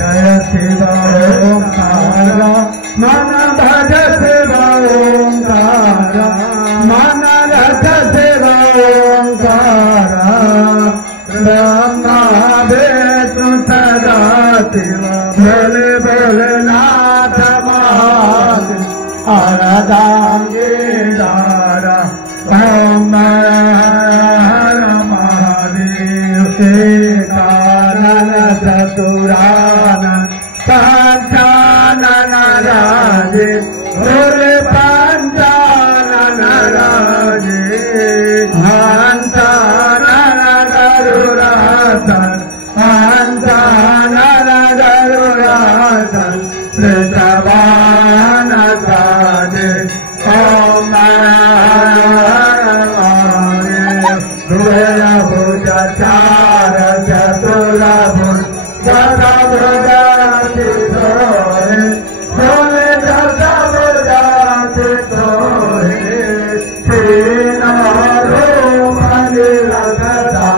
जय शिव ओंकार मन भज शिव ओंकार मन रथ शिव ओंकार ब्रह्मा विष्णु सदा शिव भोले भोलेनाथ महादेव अरदांगीदार ओम हर महादेव कानन चतुरानन पंचानन राजे भोले पंचानन राजे हंसानन गरुरासन हंसानन गरुरासन वृषभान साजे ओम हर भुज चार चतुर्भुज दशभुज भोले दशभुज तीन रूप निरखता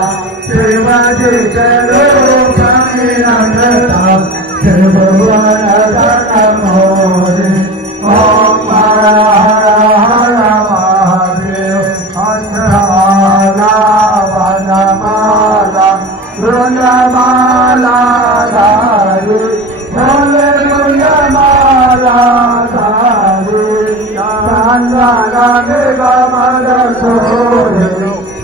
शिवजी के रूप निरखता त्रिभुवन मोरे ओम हर हर महादेव वनमाला वृंदमाला धारी भोले वृंदमाला धारी सान्दाना मेघमद सोहे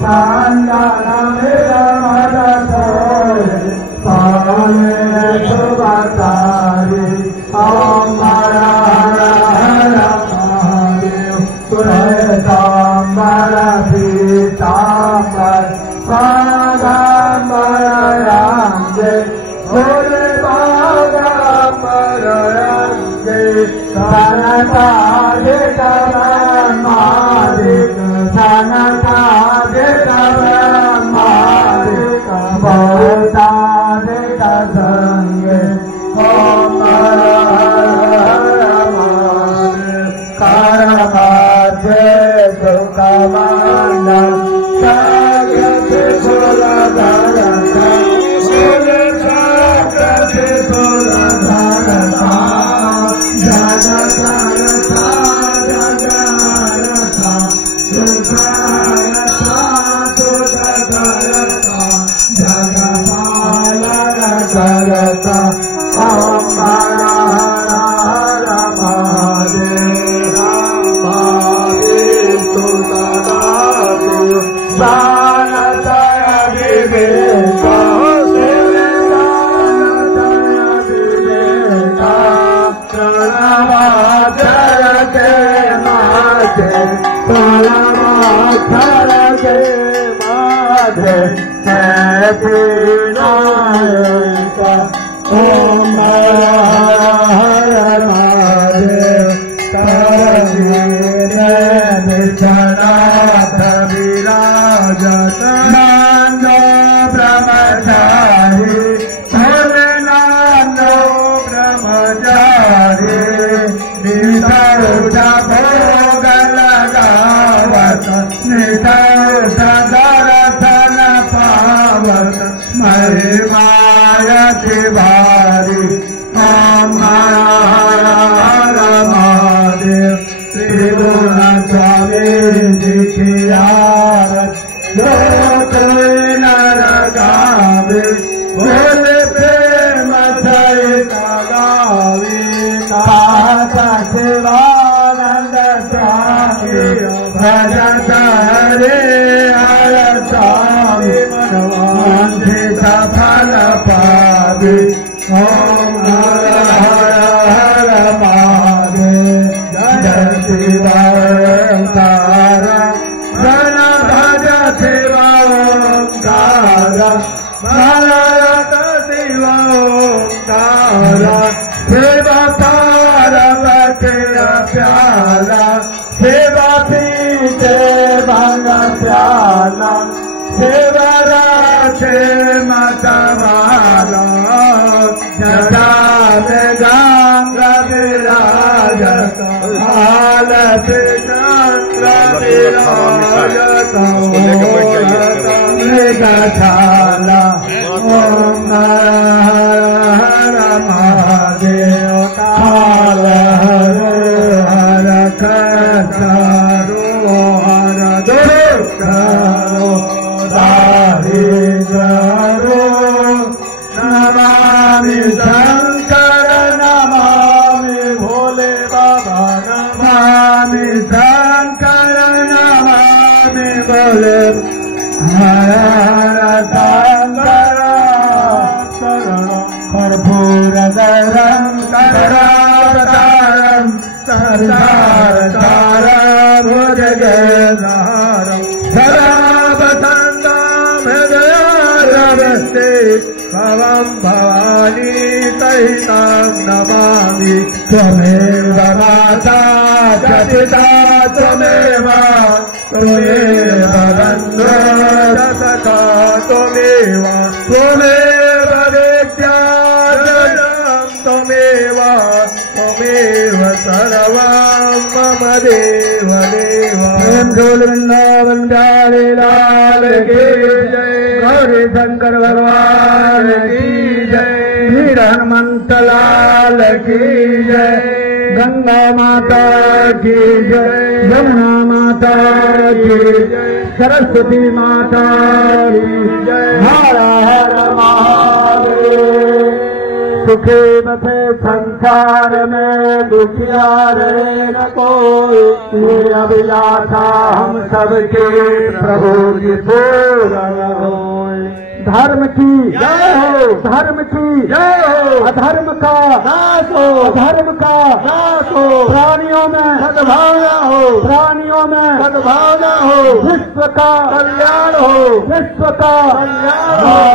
सान्दाना मेघमद सोहे पावने शुभकारी ओम हर हर हर महादेव श्वेतांबर पीतांबर बागांबर रांगे भोले बागांबर रांगे सनकादि ब्रह्मादिक सनकादि ब्रह्मादिक बहुतादिक संगे ओम हर हर महादेव कारभाजे सुखमंडल सागते सुरधरता सुरे सागते सुरधरता जगकारता जगकारता सुखारता सुखकारता जगपालना करता ओम हर हर महादेव महादेव तुलनादेव दानतय विवेका दानतय विवेका प्रणवाचर के माधे प्रणवाचर के माधे नायका ओम हर हर महादेव विश्वनाथ विराजत नंदो ब्रह्मचारी भोले नंदो ब्रह्मचारी नितरुष भोग लगावत नितरुष दर्शन पावत महिमायति भारी ओम हर हर महादेव त्रिभुवन स्वामी दिखियारत जो कोई नर गावे भोले प्रेम सहित गावे दाता शिवानंद स्वामी भजत हरे हर स्वामी मनवांछित फल पावे ओम हर हर महादेव जय शिव ओंकार जन भज शिव ओंकार भारत शिव ओंकार शिव पार्वती प्याला शिव पीते भंग प्याला शिव राशे मतवाला जटा में गंगा विराजत हालत चंद्र विराजत कर्पूरगरं करावतारं संसारसारभुजगेन्द्रहारं सदा वसन्तं हृदयारवस्ते भवं भवानी सहितं नमामि त्वमेव माता च पिता त्वमेव बन्धो च सखा त्वमेव विद्या त्वमेव सर्वं मम देव देव। ढोल वृंदावन प्यारे लाल की जय, गौरी शंकर भगवान की जय, वीर हनुमंत लाल की जय, गंगा माता की जय, यमुना माता की जय, सरस्वती माता की जय। हर हर महादेव। सुखे बसे संसार में दुखिया रहे न कोई, ये अभिलाषा हम सबके प्रभु जी पूर्ण होए। धर्म की जय हो, धर्म की जय हो, अधर्म का नाश हो, अधर्म का नाश हो, प्राणियों में सद्भावना हो, प्राणियों में सद्भावना हो, विश्व का कल्याण हो, विश्व का कल्याण हो।